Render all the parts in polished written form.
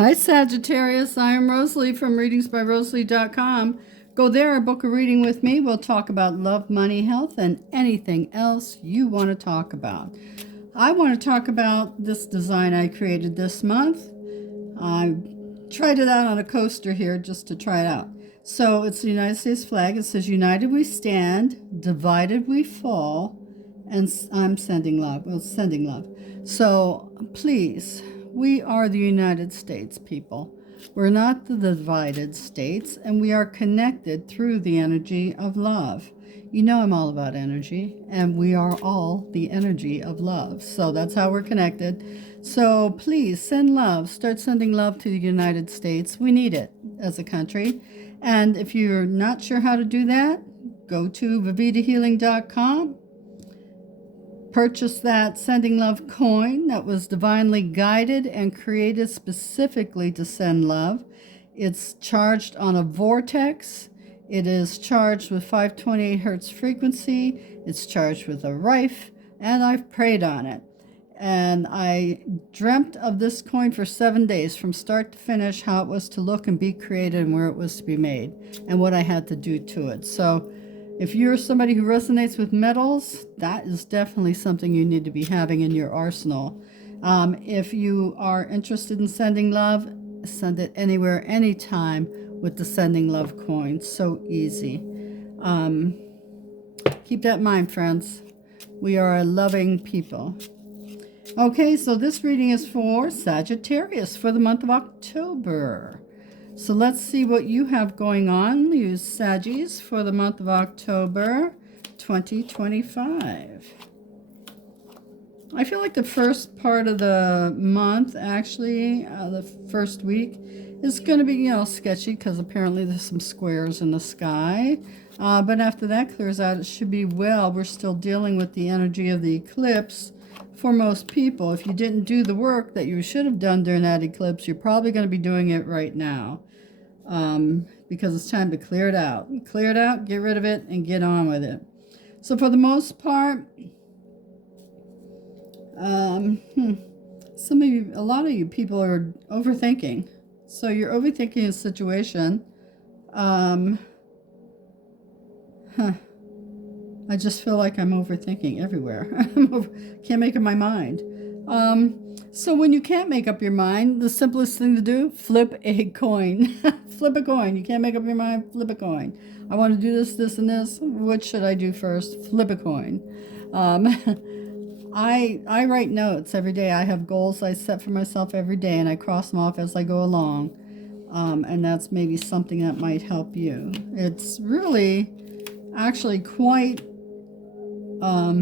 Hi, Sagittarius. I am Rosalie from readingsbyrosalie.com. Go there, book a reading with me. We'll talk about love, money, health, and anything else you want to talk about. I want to talk about this design I created this month. I tried it out on a coaster here just to try it out. So it's the United States flag. It says, "United we stand, divided we fall," and I'm sending love. Well, sending love. So please, we are the United States, people. We're not the divided states, and we are connected through the energy of love. You know I'm all about energy, and we are all the energy of love. So that's how we're connected. So please send love. Start sending love to the United States. We need it as a country. And if you're not sure how to do that, go to vivitahealing.com. Purchase that Sending Love coin that was divinely guided and created specifically to send love. It's charged on a vortex. It is charged with 528 hertz frequency. It's charged with a rife, and I've prayed on it. And I dreamt of this coin for 7 days from start to finish, how it was to look and be created and where it was to be made and what I had to do to it. So if you're somebody who resonates with metals, that is definitely something you need to be having in your arsenal. If you are interested in sending love, send it anywhere, anytime with the Sending Love coin. So easy. Keep that in mind, friends. We are a loving people. Okay, so this reading is for Sagittarius for the month of October. So let's see what you have going on, you Saggies, for the month of October 2025. I feel like the first part of the month, actually, the first week, is going to be, sketchy because apparently there's some squares in the sky. But after that clears out, it should be well. We're still dealing with the energy of the eclipse for most people. If you didn't do the work that you should have done during that eclipse, you're probably going to be doing it right now. Because it's time to clear it out. Clear it out, get rid of it, and get on with it. So for the most part, a lot of you people are overthinking. So you're overthinking a situation. I just feel like I'm overthinking everywhere. Can't make up my mind. So when you can't make up your mind, the simplest thing to do, flip a coin. Flip a coin. You can't make up your mind, flip a coin. I want to do this, this, and this. What should I do first? Flip a coin. I write notes every day. I have goals I set for myself every day, and I cross them off as I go along. And that's maybe something that might help you. It's really actually quite a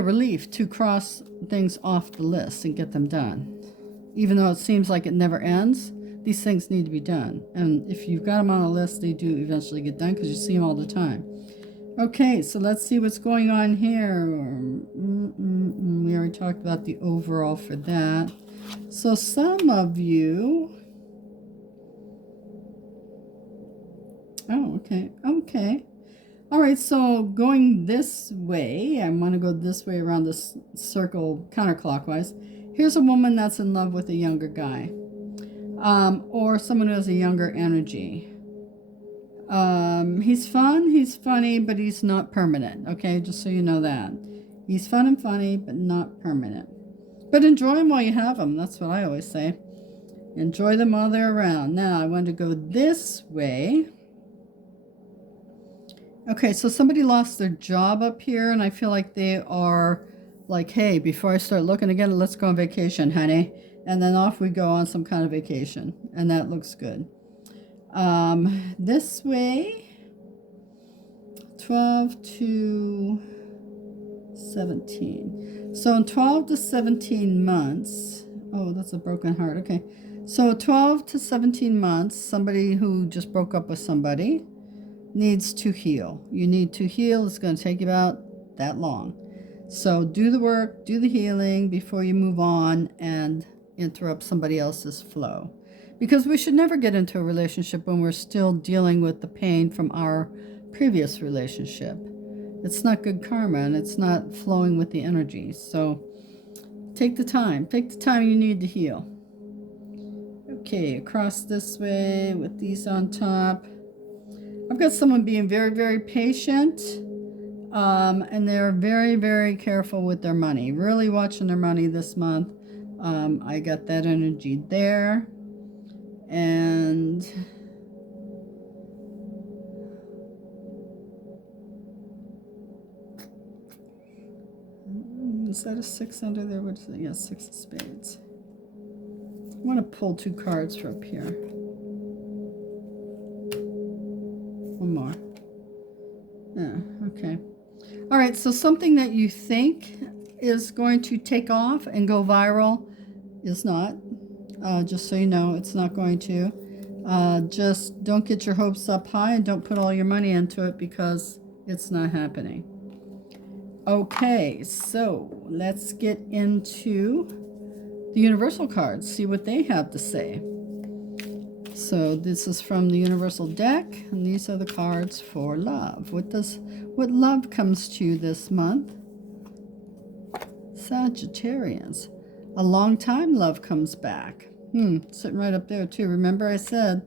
relief to cross things off the list and get them done. Even though it seems like it never ends, these things need to be done. And if you've got them on a list, they do eventually get done because you see them all the time. Okay, so let's see what's going on here. We already talked about the overall for that. So some of you... Oh, okay. All right, so going this way, I want to go this way around this circle counterclockwise. Here's a woman that's in love with a younger guy, or someone who has a younger energy. He's fun, he's funny, but he's not permanent, okay? Just so you know that. He's fun and funny, but not permanent. But enjoy them while you have them. That's what I always say. Enjoy them while they're around. Now, I want to go this way. Okay, so somebody lost their job up here, and I feel like they are like, hey, before I start looking again, let's go on vacation, honey. And then off we go on some kind of vacation, and that looks good. This way, 12 to 17. So in 12 to 17 months, oh, that's a broken heart. Okay, so 12 to 17 months, somebody who just broke up with somebody needs to heal. You need to heal. It's going to take you about that long. So do the work, do the healing before you move on and interrupt somebody else's flow. Because we should never get into a relationship when we're still dealing with the pain from our previous relationship. It's not good karma, and it's not flowing with the energy. So Take the time. Take the time you need to heal. Okay, across this way with these on top. I've got someone being very, very patient. And they're very, very careful with their money. Really watching their money this month. I got that energy there. And is that a 6 under there? What is it? Yeah, 6 of spades. I want to pull 2 cards from up here. One more. Yeah, okay. All right, so something that you think is going to take off and go viral is not. Just so you know, it's not going to. Just don't get your hopes up high and don't put all your money into it because it's not happening. Okay, so let's get into the Universal cards, see what they have to say. So this is from the Universal deck, and these are the cards for love. What love comes to you this month? Sagittarius. A long time love comes back. Sitting right up there too. Remember I said,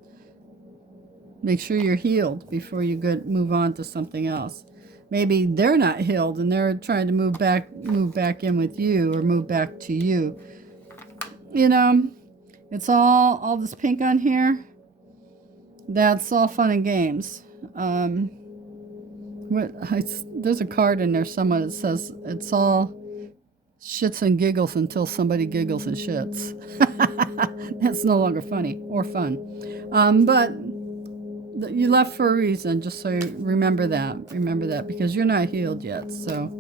make sure you're healed before you move on to something else. Maybe they're not healed and they're trying to move back in with you or move back to you. You know, it's all this pink on here. That's all fun and games. There's a card in there somewhere that says it's all shits and giggles until somebody giggles and shits. That's no longer funny or fun. But you left for a reason, just so you remember that. Remember that, because you're not healed yet. So,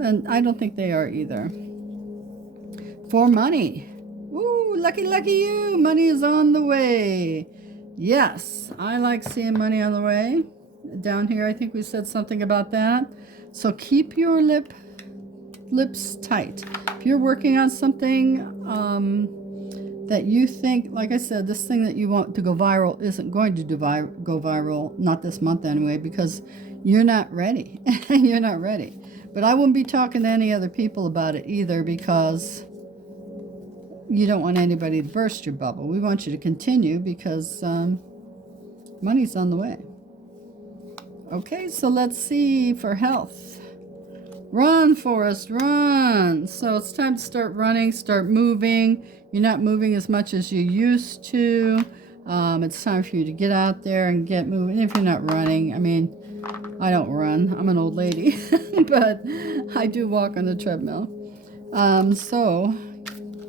and I don't think they are either. For money. Ooh, lucky, lucky you. Money is on the way. Yes, I like seeing money on the way. Down here, I think we said something about that. So keep your lips tight. If you're working on something that you think, like I said, this thing that you want to go viral isn't going to go viral, not this month anyway, because you're not ready. You're not ready. But I wouldn't be talking to any other people about it either, because you don't want anybody to burst your bubble. We want you to continue because money's on the way. Okay, so let's see for health. Run, Forrest, run. So it's time to start running, start moving. You're not moving as much as you used to. It's time for you to get out there and get moving. If you're not running, I mean, I don't run. I'm an old lady, but I do walk on the treadmill. So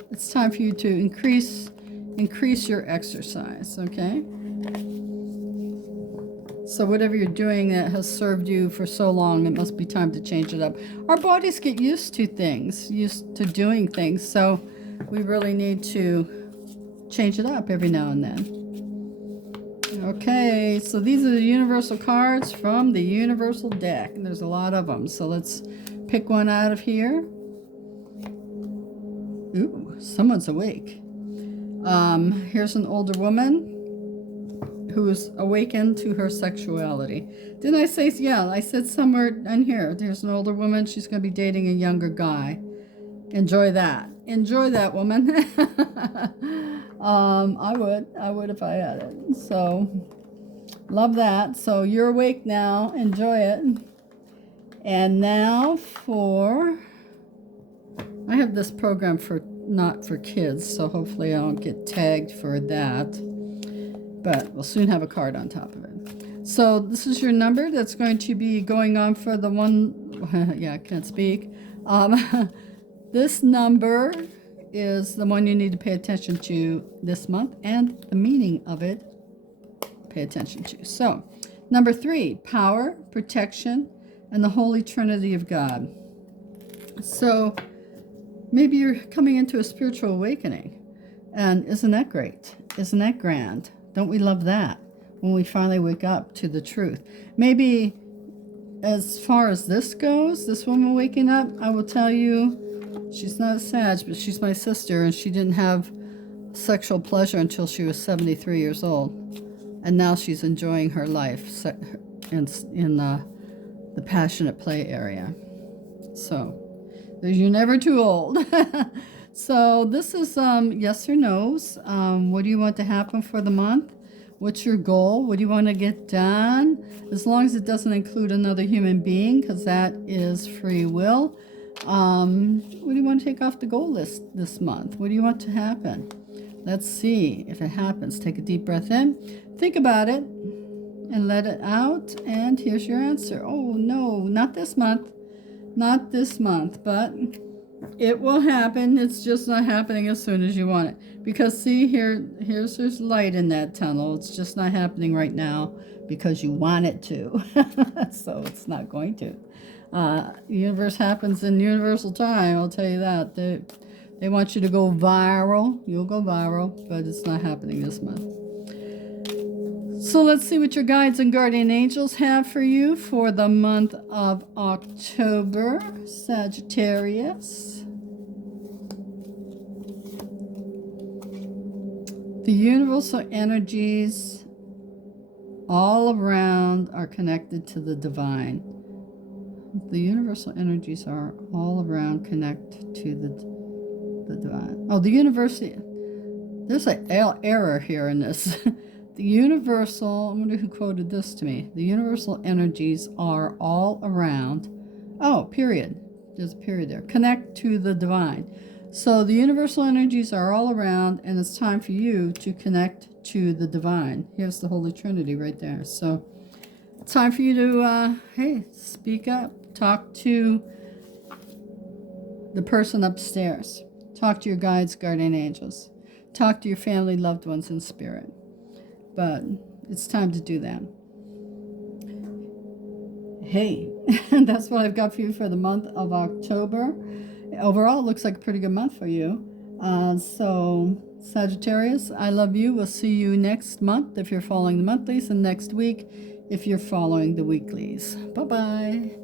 it's time for you to increase your exercise, okay? So whatever you're doing that has served you for so long, it must be time to change it up. Our bodies get used to things, used to doing things, so we really need to change it up every now and then. Okay, so these are the Universal cards from the Universal deck, and there's a lot of them. So let's pick one out of here. Ooh, someone's awake. Here's an older woman who's awakened to her sexuality. Didn't I say, yeah, I said somewhere in here, there's an older woman, she's going to be dating a younger guy. Enjoy that. Enjoy that, woman. I would if I had it. So, love that. So, you're awake now. Enjoy it. And now I have this program not for kids, so hopefully I don't get tagged for that. But we'll soon have a card on top of it. So this is your number that's going to be going on for the one, yeah, I can't speak. This number is the one you need to pay attention to this month, and the meaning of it, pay attention to. So, number 3, power, protection, and the Holy Trinity of God. So, maybe you're coming into a spiritual awakening, and isn't that great? Isn't that grand? Don't we love that when we finally wake up to the truth? Maybe as far as this goes, this woman waking up, I will tell you, she's not a Sag, but she's my sister, and she didn't have sexual pleasure until she was 73 years old. And now she's enjoying her life in the passionate play area. So because you're never too old. So this is yes or no's. What do you want to happen for the month? What's your goal? What do you want to get done? As long as it doesn't include another human being, because that is free will. What do you want to take off the goal list this month? What do you want to happen? Let's see if it happens. Take a deep breath in, think about it, and let it out. And here's your answer. Oh no, not this month. Not this month, but it will happen. It's just not happening as soon as you want it. Because see, there's light in that tunnel. It's just not happening right now because you want it to. So it's not going to. The universe happens in universal time, I'll tell you that. They want you to go viral. You'll go viral, but it's not happening this month. So let's see what your guides and guardian angels have for you for the month of October, Sagittarius. The universal energies all around are connected to the divine. The universal energies are all around connected to the divine. Oh, the universal. There's an error here in this. The universal, I wonder who quoted this to me. The universal energies are all around. Oh, period. There's a period there. Connect to the divine. So the universal energies are all around, and it's time for you to connect to the divine. Here's the Holy Trinity right there. So it's time for you to, hey, speak up. Talk to the person upstairs. Talk to your guides, guardian angels. Talk to your family, loved ones in spirit. But it's time to do that. Hey, that's what I've got for you for the month of October. Overall, it looks like a pretty good month for you. So, Sagittarius, I love you. We'll see you next month if you're following the monthlies, and next week if you're following the weeklies. Bye-bye.